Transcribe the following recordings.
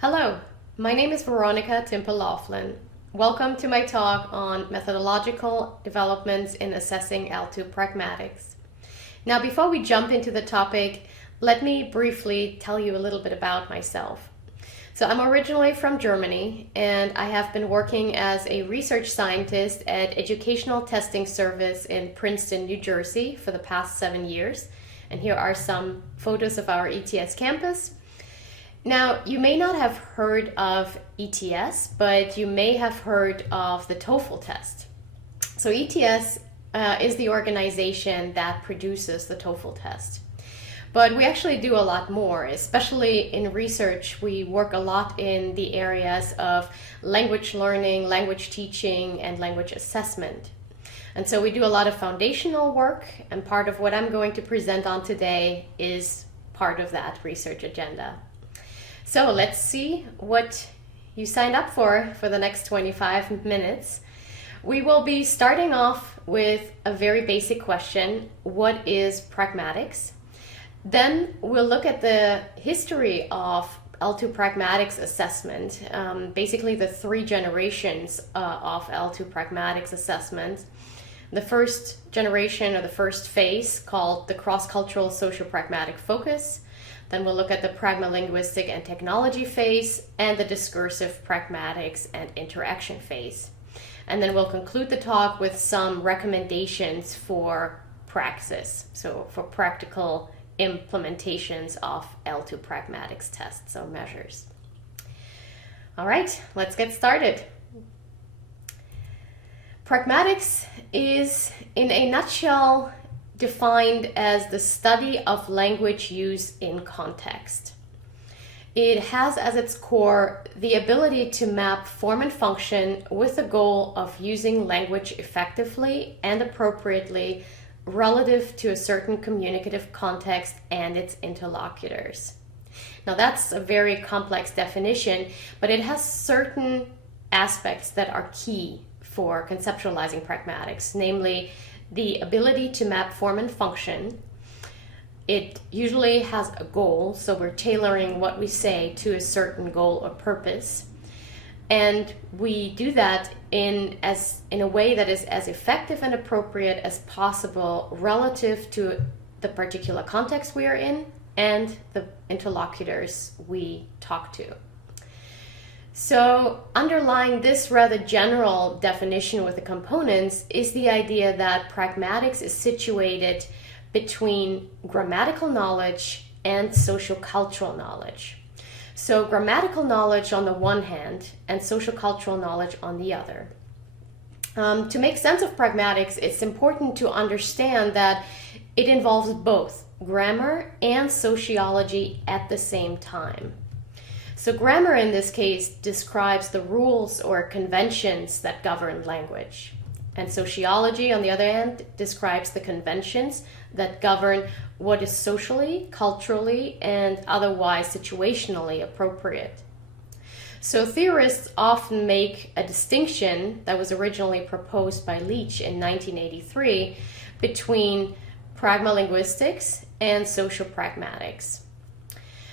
Hello, my name is Veronika Timpe-Laughlin. Welcome to my talk on methodological developments in assessing L2 pragmatics. Now, before we jump into the topic, let me briefly tell you a little bit about myself. So I'm originally from Germany, and I have been working as a research scientist at Educational Testing Service in Princeton, New Jersey for the past 7 years. And here are some photos of our ETS campus. Now, you may not have heard of ETS, but you may have heard of the TOEFL test. So ETS is the organization that produces the TOEFL test. But we actually do a lot more, especially in research. We work a lot in the areas of language learning, language teaching, and language assessment. And so we do a lot of foundational work, and part of what I'm going to present on today is part of that research agenda. So let's see what you signed up for the next 25 minutes. We will be starting off with a very basic question: what is pragmatics? Then we'll look at the history of L2 pragmatics assessment, basically the 3 generations of L2 pragmatics assessment. The first generation, or the first phase, called the cross-cultural socio-pragmatic focus. Then we'll look at the pragmalinguistic and technology phase, and the discursive pragmatics and interaction phase. And then we'll conclude the talk with some recommendations for praxis, so for practical implementations of L2 pragmatics tests or measures. All right, let's get started. Pragmatics is, in a nutshell, defined as the study of language use in context. It has as its core the ability to map form and function with the goal of using language effectively and appropriately relative to a certain communicative context and its interlocutors. Now, that's a very complex definition, but it has certain aspects that are key for conceptualizing pragmatics, namely the ability to map form and function. It usually has a goal, so we're tailoring what we say to a certain goal or purpose. And we do that in a way that is as effective and appropriate as possible relative to the particular context we are in and the interlocutors we talk to. So underlying this rather general definition with the components is the idea that pragmatics is situated between grammatical knowledge and sociocultural knowledge. So grammatical knowledge on the one hand and sociocultural knowledge on the other. To make sense of pragmatics, it's important to understand that it involves both grammar and sociology at the same time. So grammar in this case describes the rules or conventions that govern language. And sociology, on the other hand, describes the conventions that govern what is socially, culturally, and otherwise situationally appropriate. So theorists often make a distinction that was originally proposed by Leach in 1983 between pragmalinguistics and sociopragmatics.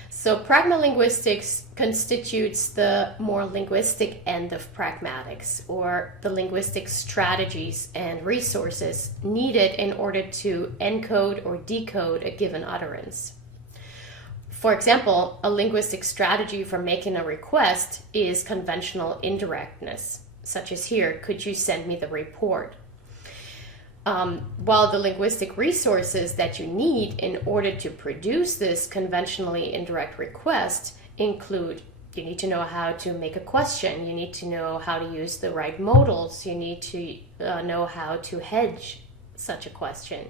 So pragmalinguistics constitutes the more linguistic end of pragmatics, or the linguistic strategies and resources needed in order to encode or decode a given utterance. For example, a linguistic strategy for making a request is conventional indirectness, such as here: could you send me the report? While the linguistic resources that you need in order to produce this conventionally indirect request include: you need to know how to make a question, you need to know how to use the right modals, you need to know how to hedge such a question.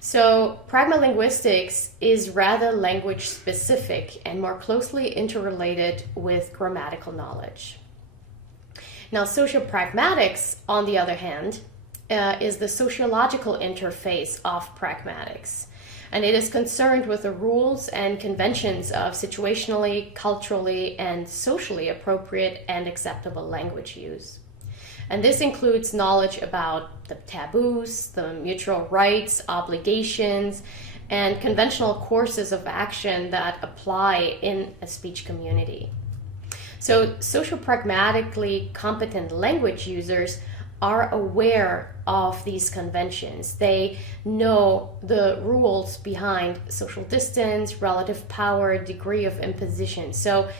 So pragmalinguistics is rather language specific and more closely interrelated with grammatical knowledge. Now, sociopragmatics, on the other hand, is the sociological interface of pragmatics. And it is concerned with the rules and conventions of situationally, culturally, and socially appropriate and acceptable language use. And this includes knowledge about the taboos, the mutual rights, obligations, and conventional courses of action that apply in a speech community. So social pragmatically competent language users are aware of these conventions. They know the rules behind social distance, relative power, degree of imposition. So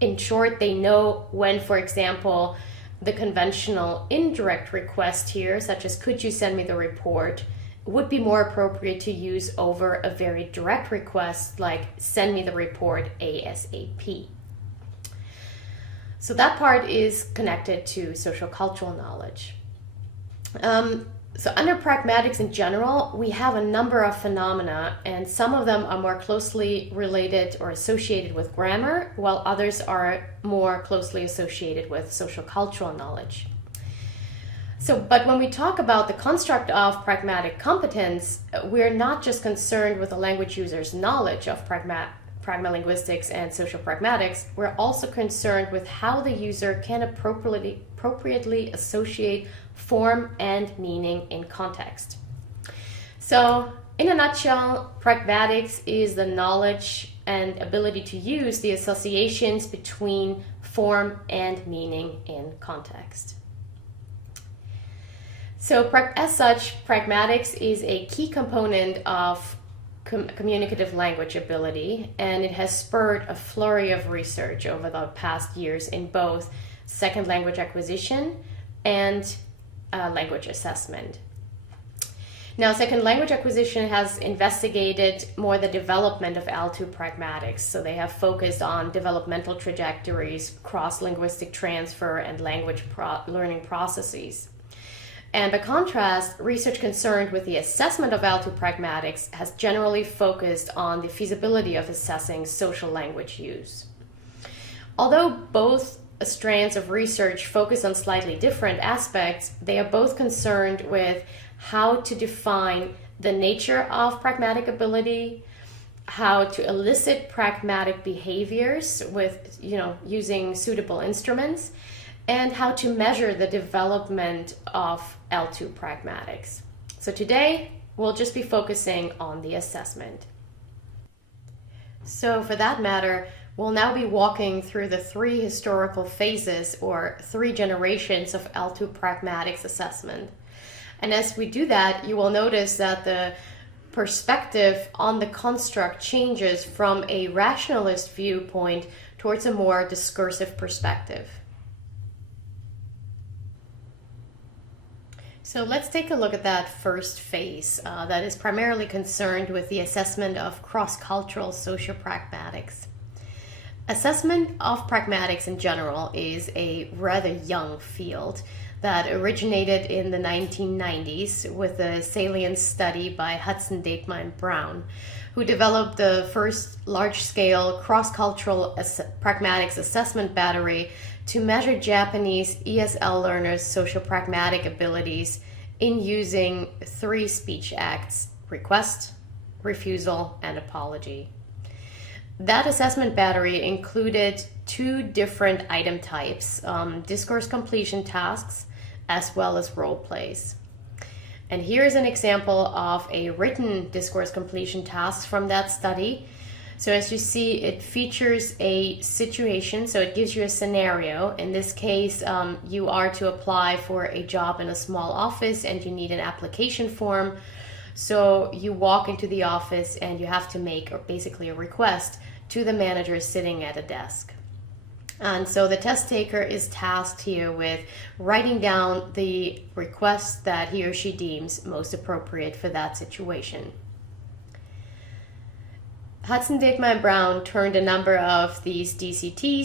in short, they know when, for example, the conventional indirect request here, such as could you send me the report, would be more appropriate to use over a very direct request like send me the report ASAP. So that part is connected to social cultural knowledge. So under pragmatics in general, we have a number of phenomena, and some of them are more closely related or associated with grammar, while others are more closely associated with social cultural knowledge. But when we talk about the construct of pragmatic competence, we're not just concerned with the language user's knowledge of pragmalinguistics and social pragmatics, we're also concerned with how the user can appropriately associate form and meaning in context. So, in a nutshell, pragmatics is the knowledge and ability to use the associations between form and meaning in context. So, as such, pragmatics is a key component of communicative language ability, and it has spurred a flurry of research over the past years in both second language acquisition and language assessment. Now, second language acquisition has investigated more the development of L2 pragmatics. So they have focused on developmental trajectories, cross-linguistic transfer, and language learning processes. And by contrast, research concerned with the assessment of L2 pragmatics has generally focused on the feasibility of assessing social language use. Although both strands of research focus on slightly different aspects, they are both concerned with how to define the nature of pragmatic ability, how to elicit pragmatic behaviors with, using suitable instruments, and how to measure the development of L2 pragmatics. So today, we'll just be focusing on the assessment. So for that matter, we'll now be walking through the three historical phases or three generations of L2 pragmatics assessment. And as we do that, you will notice that the perspective on the construct changes from a rationalist viewpoint towards a more discursive perspective. So let's take a look at that first phase that is primarily concerned with the assessment of cross-cultural sociopragmatics. Assessment of pragmatics in general is a rather young field that originated in the 1990s with a salient study by Hudson, Deepma, and Brown, who developed the first large-scale cross-cultural pragmatics assessment battery to measure Japanese ESL learners' social pragmatic abilities in using three speech acts: request, refusal, and apology. That assessment battery included two different item types, discourse completion tasks, as well as role plays. And here is an example of a written discourse completion task from that study. So as you see, it features a situation, so it gives you a scenario. In this case, you are to apply for a job in a small office and you need an application form. So you walk into the office and you have to make basically a request to the manager sitting at a desk. And so the test taker is tasked here with writing down the request that he or she deems most appropriate for that situation. Hudson, Deepma, and Brown turned a number of these DCT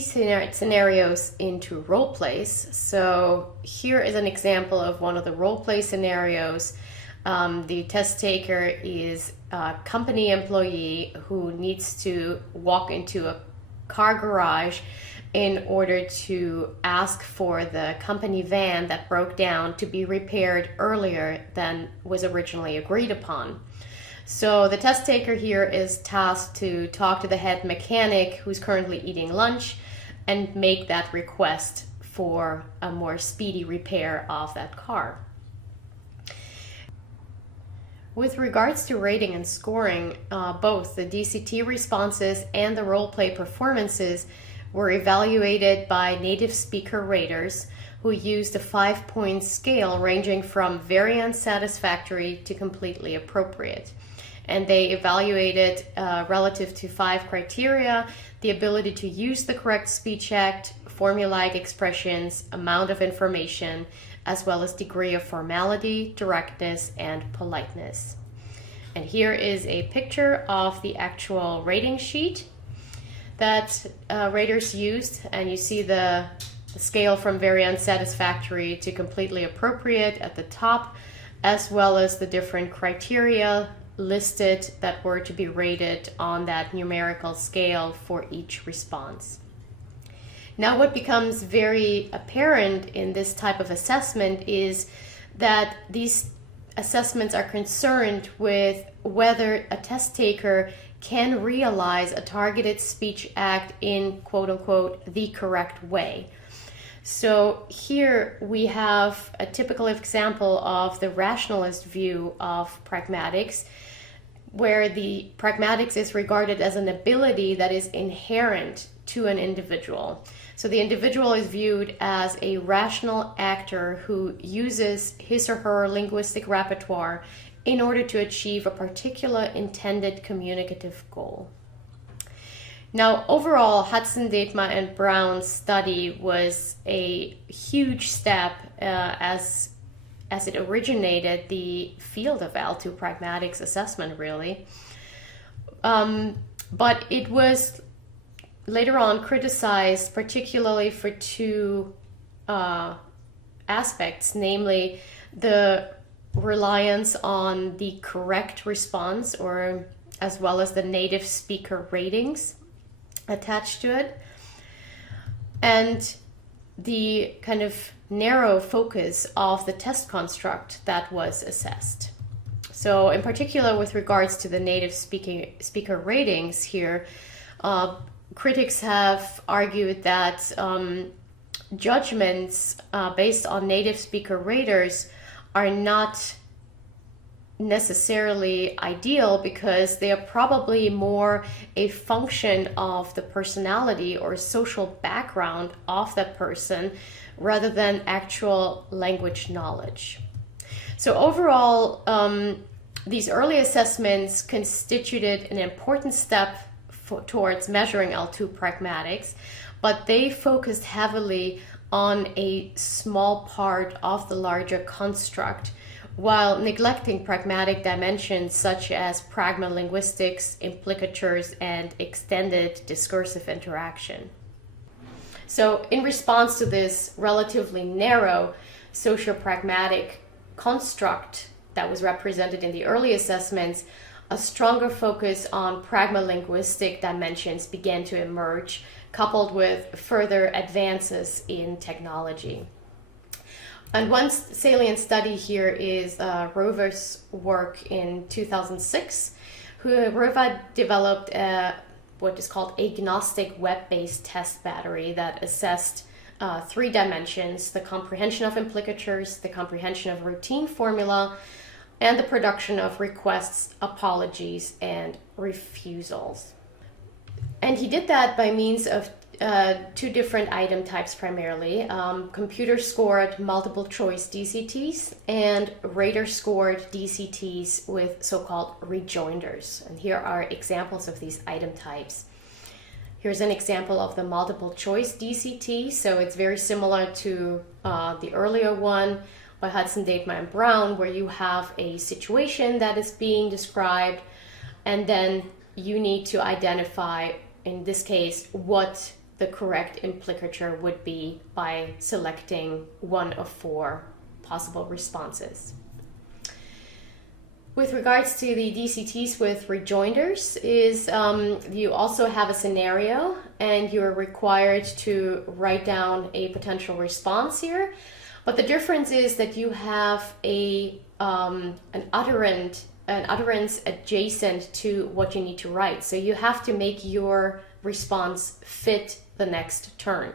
scenarios into role plays. So here is an example of one of the role play scenarios. The test taker is a company employee who needs to walk into a car garage in order to ask for the company van that broke down to be repaired earlier than was originally agreed upon. So the test taker here is tasked to talk to the head mechanic who's currently eating lunch and make that request for a more speedy repair of that car. With regards to rating and scoring, both the DCT responses and the role play performances were evaluated by native speaker raters who used a 5-point scale ranging from very unsatisfactory to completely appropriate. And they evaluated relative to 5 criteria: the ability to use the correct speech act, formulaic expressions, amount of information, as well as degree of formality, directness, and politeness. And here is a picture of the actual rating sheet that raters used, and you see the scale from very unsatisfactory to completely appropriate at the top, as well as the different criteria listed that were to be rated on that numerical scale for each response. Now, what becomes very apparent in this type of assessment is that these assessments are concerned with whether a test taker can realize a targeted speech act in quote unquote the correct way. So here we have a typical example of the rationalist view of pragmatics, where the pragmatics is regarded as an ability that is inherent to an individual. So the individual is viewed as a rational actor who uses his or her linguistic repertoire in order to achieve a particular intended communicative goal. Now, overall, Hudson, Deitma, and Brown's study was a huge step as it originated the field of L2 pragmatics assessment, really. But it was later on criticized particularly for 2 aspects, namely the reliance on the correct response, or as well as the native speaker ratings attached to it, and the kind of narrow focus of the test construct that was assessed. So in particular, with regards to the native speaker ratings here, critics have argued that judgments based on native speaker raters are not necessarily ideal, because they are probably more a function of the personality or social background of that person rather than actual language knowledge. So overall, these early assessments constituted an important step towards measuring L2 pragmatics, but they focused heavily on a small part of the larger construct, while neglecting pragmatic dimensions such as pragmalinguistics, implicatures, and extended discursive interaction. So in response to this relatively narrow socio-pragmatic construct that was represented in the early assessments, a stronger focus on pragmalinguistic dimensions began to emerge, coupled with further advances in technology. And one salient study here is Rover's work in 2006. Rover developed what is called agnostic web-based test battery that assessed 3 dimensions: the comprehension of implicatures, the comprehension of routine formula, and the production of requests, apologies, and refusals. And he did that by means of 2 different item types primarily: computer-scored multiple-choice DCTs and rater-scored DCTs with so-called rejoinders. And here are examples of these item types. Here's an example of the multiple-choice DCT. So it's very similar to the earlier one by Hudson, Deitma, and Brown, where you have a situation that is being described, and then you need to identify, in this case, what the correct implicature would be by selecting one of 4 possible responses. With regards to the DCTs with rejoinders, you also have a scenario and you're required to write down a potential response here. But the difference is that you have an utterance adjacent to what you need to write. So you have to make your response fit the next turn.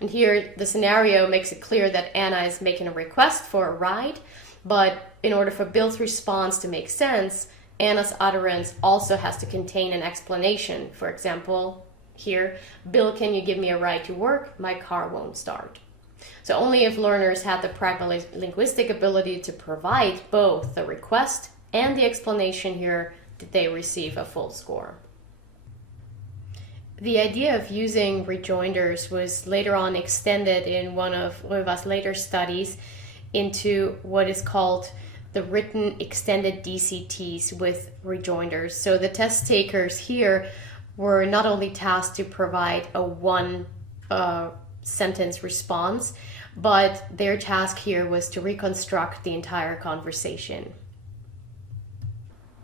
And here the scenario makes it clear that Anna is making a request for a ride, but in order for Bill's response to make sense, Anna's utterance also has to contain an explanation. For example, here, Bill, can you give me a ride to work? My car won't start. So only if learners had the pragmalinguistic ability to provide both the request and the explanation here did they receive a full score. The idea of using rejoinders was later on extended in one of us later studies into what is called the written extended DCTs with rejoinders. So the test takers here were not only tasked to provide a one sentence response, but their task here was to reconstruct the entire conversation.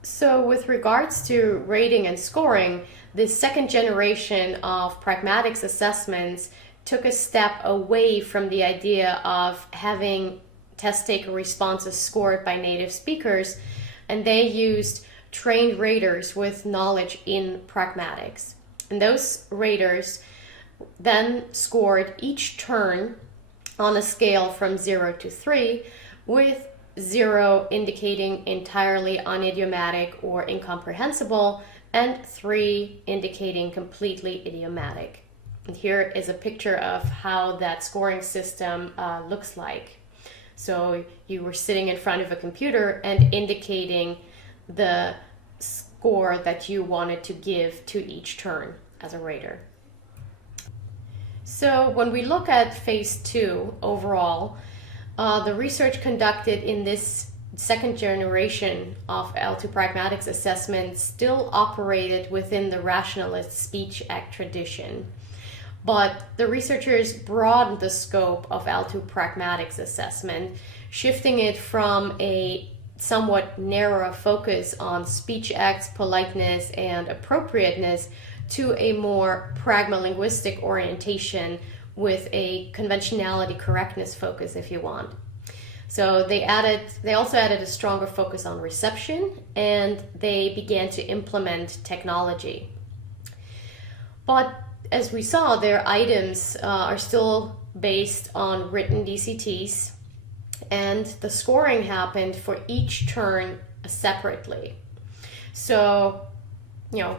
So with regards to rating and scoring, the second generation of pragmatics assessments took a step away from the idea of having test taker responses scored by native speakers, and they used trained raters with knowledge in pragmatics. And those raters then scored each turn on a scale from 0 to 3, with 0 indicating entirely unidiomatic or incomprehensible, and 3 indicating completely idiomatic. And here is a picture of how that scoring system looks like. So you were sitting in front of a computer and indicating the score that you wanted to give to each turn as a rater. So when we look at phase 2 overall, the research conducted in this second generation of L2 pragmatics assessment still operated within the rationalist speech act tradition. But the researchers broadened the scope of L2 pragmatics assessment, shifting it from a somewhat narrower focus on speech acts, politeness, and appropriateness to a more pragmalinguistic orientation with a conventionality correctness focus, if you want. So they also added a stronger focus on reception, and they began to implement technology. But as we saw, their items are still based on written DCTs, and the scoring happened for each turn separately. So,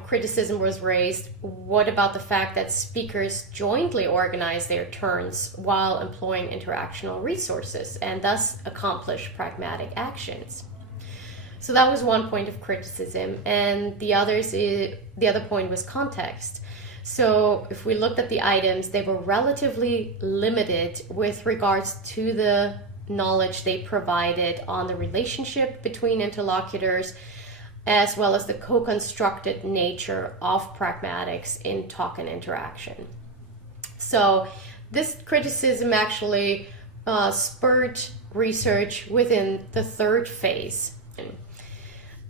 criticism was raised. What about the fact that speakers jointly organize their turns while employing interactional resources and thus accomplish pragmatic actions? So that was one point of criticism, and the other point was context. So if we looked at the items, they were relatively limited with regards to the knowledge they provided on the relationship between interlocutors, as well as the co-constructed nature of pragmatics in talk and interaction. So this criticism actually spurred research within the third phase.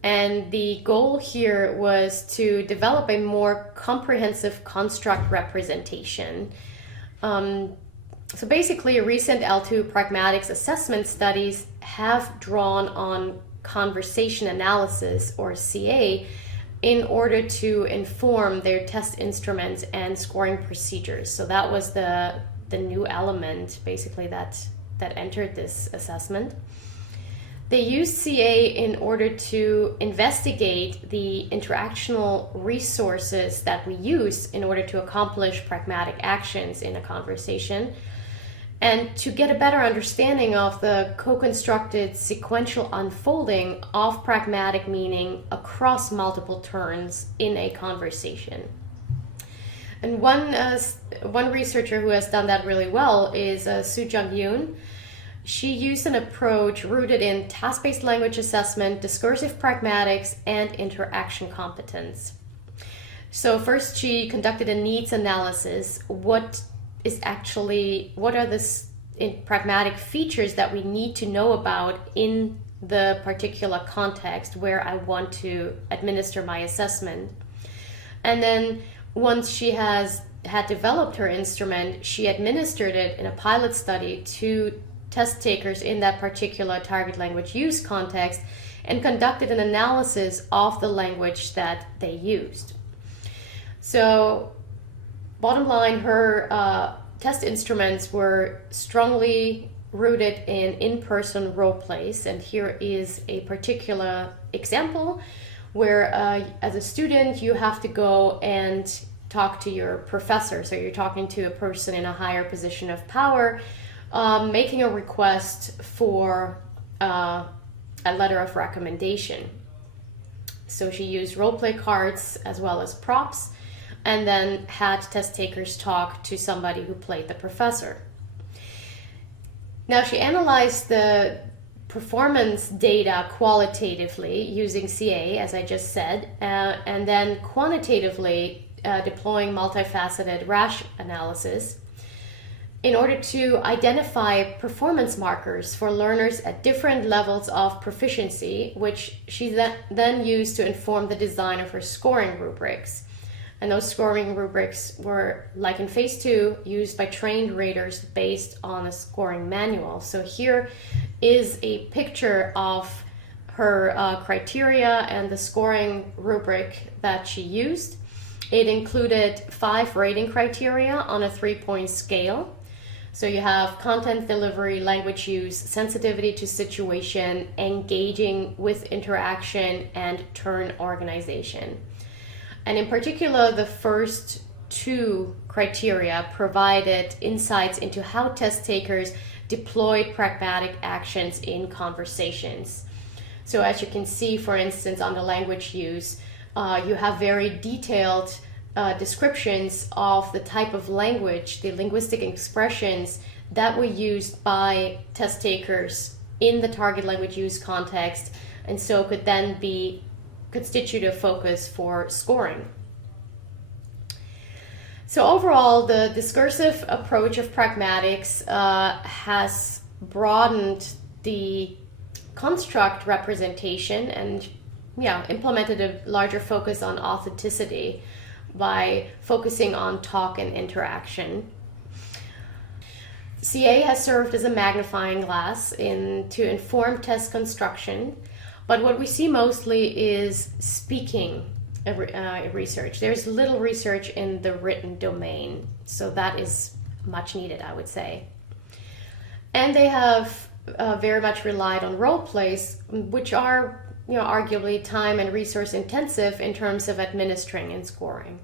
And the goal here was to develop a more comprehensive construct representation. So basically, recent L2 pragmatics assessment studies have drawn on conversation analysis, or CA, in order to inform their test instruments and scoring procedures. So that was the new element, basically, that entered this assessment. They used CA in order to investigate the interactional resources that we use in order to accomplish pragmatic actions in a conversation, and to get a better understanding of the co-constructed sequential unfolding of pragmatic meaning across multiple turns in a conversation. And one researcher who has done that really well is Soo-Jung Yoon. She used an approach rooted in task-based language assessment, discursive pragmatics, and interaction competence. So first she conducted a needs analysis. What are the pragmatic features that we need to know about in the particular context where I want to administer my assessment? And then once she had developed her instrument, she administered it in a pilot study to test takers in that particular target language use context and conducted an analysis of the language that they used. So bottom line, her test instruments were strongly rooted in in-person role plays, and here is a particular example where as a student you have to go and talk to your professor, so you're talking to a person in a higher position of power, making a request for a letter of recommendation. So she used role-play cards as well as props, and then had test takers talk to somebody who played the professor. Now she analyzed the performance data qualitatively using CA, as I just said, and then quantitatively deploying multifaceted rash analysis in order to identify performance markers for learners at different levels of proficiency, which she then used to inform the design of her scoring rubrics. And those scoring rubrics were, like in phase 2, used by trained raters based on a scoring manual. So here is a picture of her criteria and the scoring rubric that she used. It included 5 rating criteria on a 3-point scale. So you have content delivery, language use, sensitivity to situation, engaging with interaction, and turn organization. And in particular, the first 2 criteria provided insights into how test takers deployed pragmatic actions in conversations. So as you can see, for instance, on the language use, you have very detailed descriptions of the type of language, the linguistic expressions that were used by test takers in the target language use context, and so could then be constitutive focus for scoring. So overall, the discursive approach of pragmatics has broadened the construct representation and implemented a larger focus on authenticity by focusing on talk and interaction. CA has served as a magnifying glass to inform test construction, but what we see mostly is speaking research. There's little research in the written domain, so that is much needed, I would say. And they have very much relied on role plays, which are arguably time and resource intensive in terms of administering and scoring.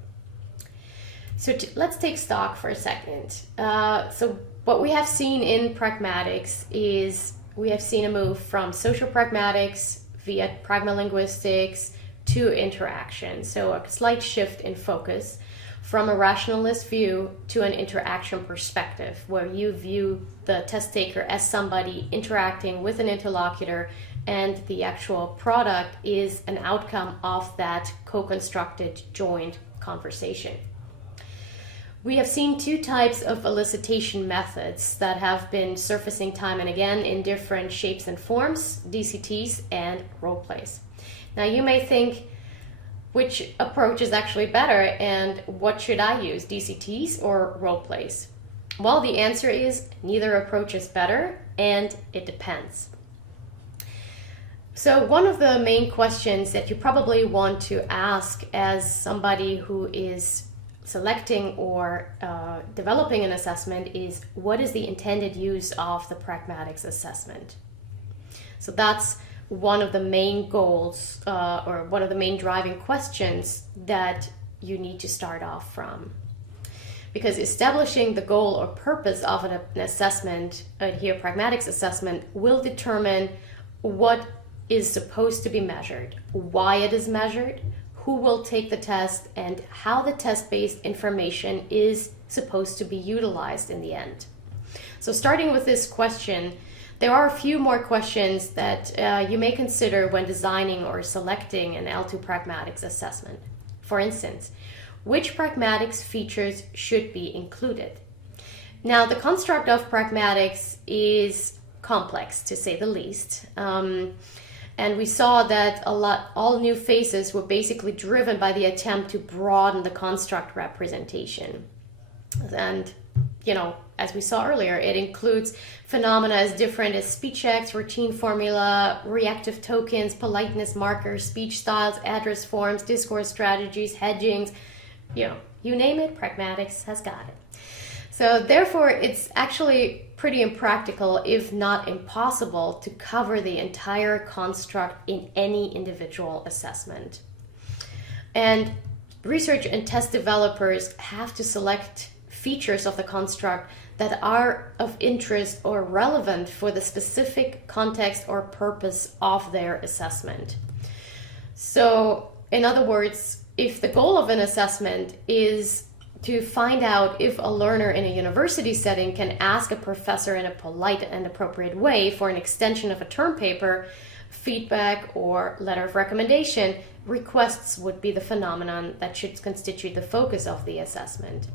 So let's take stock for a second. So what we have seen in pragmatics is we have seen a move from social pragmatics via pragmalinguistics to interaction. So a slight shift in focus from a rationalist view to an interaction perspective, where you view the test taker as somebody interacting with an interlocutor, and the actual product is an outcome of that co-constructed joint conversation. We have seen 2 types of elicitation methods that have been surfacing time and again in different shapes and forms: DCTs and role plays. Now you may think, which approach is actually better and what should I use, DCTs or role plays? Well, the answer is neither approach is better, and it depends. So one of the main questions that you probably want to ask as somebody who is selecting or developing an assessment is, what is the intended use of the pragmatics assessment? So that's one of the main goals or one of the main driving questions that you need to start off from. Because establishing the goal or purpose of an assessment, here pragmatics assessment, will determine what is supposed to be measured, why it is measured, who will take the test, and how the test-based information is supposed to be utilized in the end. So starting with this question, there are a few more questions that you may consider when designing or selecting an L2 pragmatics assessment. For instance, which pragmatics features should be included? Now, the construct of pragmatics is complex, to say the least. And we saw that all new phases were basically driven by the attempt to broaden the construct representation. And, as we saw earlier, it includes phenomena as different as speech acts, routine formula, reactive tokens, politeness markers, speech styles, address forms, discourse strategies, hedgings, you name it, pragmatics has got it. So therefore, it's actually pretty impractical, if not impossible, to cover the entire construct in any individual assessment. And research and test developers have to select features of the construct that are of interest or relevant for the specific context or purpose of their assessment. So, in other words, if the goal of an assessment is to find out if a learner in a university setting can ask a professor in a polite and appropriate way for an extension of a term paper, feedback, or letter of recommendation, requests would be the phenomenon that should constitute the focus of the assessment.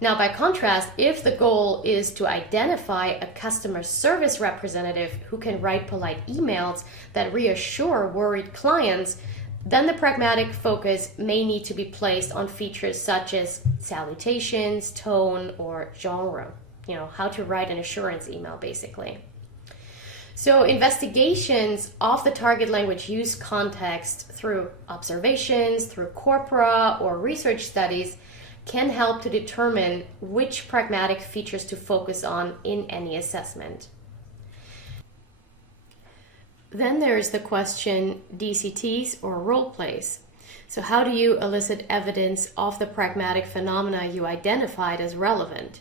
Now, by contrast, if the goal is to identify a customer service representative who can write polite emails that reassure worried clients, then the pragmatic focus may need to be placed on features such as salutations, tone, or genre. How to write an assurance email, basically. So investigations of the target language use context through observations, through corpora, or research studies can help to determine which pragmatic features to focus on in any assessment. Then there's the question DCTs or role plays. So how do you elicit evidence of the pragmatic phenomena you identified as relevant?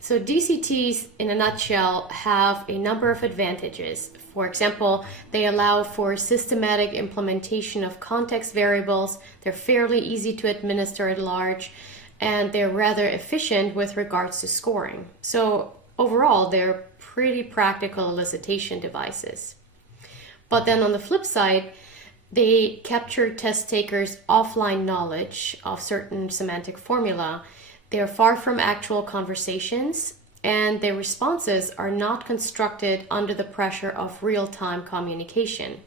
So DCTs, in a nutshell, have a number of advantages. For example, they allow for systematic implementation of context variables, they're fairly easy to administer at large, and they're rather efficient with regards to scoring. So overall, they're pretty practical elicitation devices. But then on the flip side, they capture test takers' offline knowledge of certain semantic formula. They are far from actual conversations, and their responses are not constructed under the pressure of real-time communication.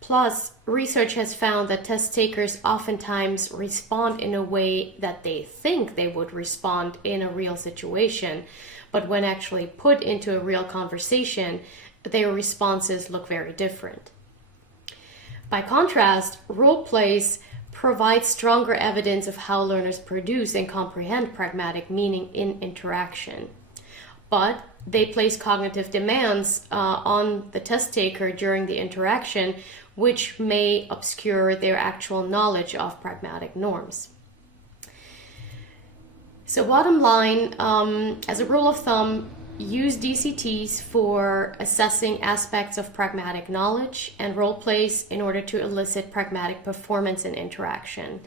Plus, research has found that test takers oftentimes respond in a way that they think they would respond in a real situation, but when actually put into a real conversation, their responses look very different. By contrast, role plays provide stronger evidence of how learners produce and comprehend pragmatic meaning in interaction. But they place cognitive demands on the test taker during the interaction, which may obscure their actual knowledge of pragmatic norms. So bottom line, as a rule of thumb, use DCTs for assessing aspects of pragmatic knowledge and role plays in order to elicit pragmatic performance in interaction.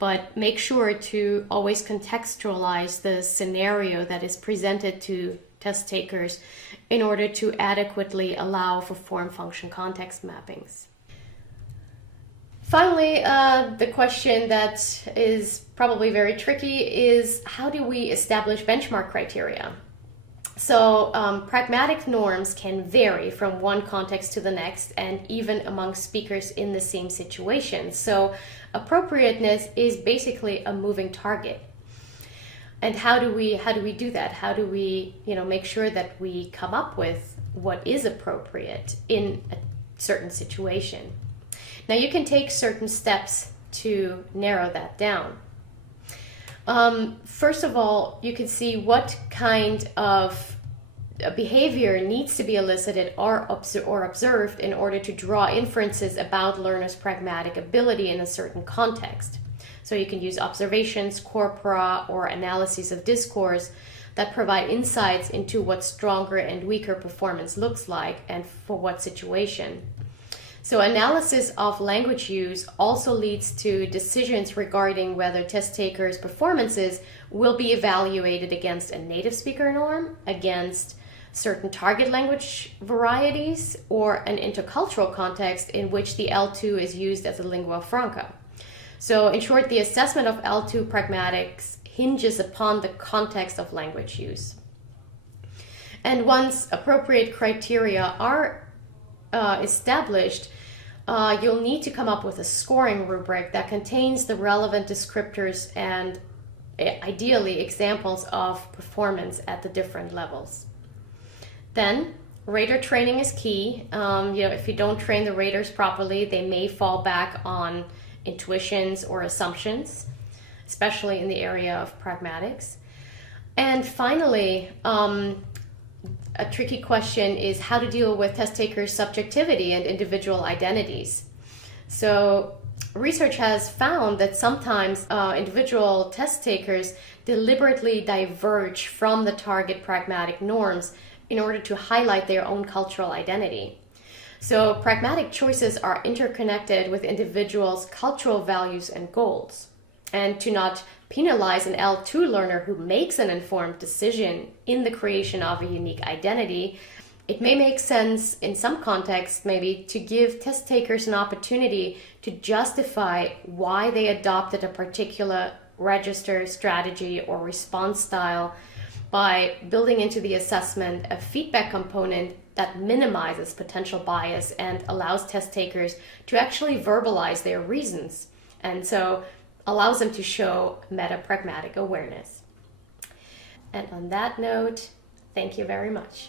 But make sure to always contextualize the scenario that is presented to test takers in order to adequately allow for form-function context mappings. Finally, the question that is probably very tricky is, how do we establish benchmark criteria? So pragmatic norms can vary from one context to the next and even among speakers in the same situation. So appropriateness is basically a moving target. And how do we do that? How do we make sure that we come up with what is appropriate in a certain situation? Now you can take certain steps to narrow that down. First of all, you can see what kind of behavior needs to be elicited or observed in order to draw inferences about learners' pragmatic ability in a certain context. So you can use observations, corpora, or analyses of discourse that provide insights into what stronger and weaker performance looks like and for what situation. So analysis of language use also leads to decisions regarding whether test takers' performances will be evaluated against a native speaker norm, against certain target language varieties, or an intercultural context in which the L2 is used as a lingua franca. So in short, the assessment of L2 pragmatics hinges upon the context of language use. And once appropriate criteria are established, you'll need to come up with a scoring rubric that contains the relevant descriptors and ideally examples of performance at the different levels. Then, rater training is key. If you don't train the raters properly, they may fall back on intuitions or assumptions, especially in the area of pragmatics. And finally, a tricky question is how to deal with test takers' subjectivity and individual identities. So research has found that sometimes individual test takers deliberately diverge from the target pragmatic norms in order to highlight their own cultural identity. So pragmatic choices are interconnected with individuals' cultural values and goals. And to not penalize an L2 learner who makes an informed decision in the creation of a unique identity, it may make sense in some contexts maybe to give test takers an opportunity to justify why they adopted a particular register, strategy, or response style by building into the assessment a feedback component that minimizes potential bias and allows test takers to actually verbalize their reasons, and so allows them to show meta-pragmatic awareness. And on that note, thank you very much.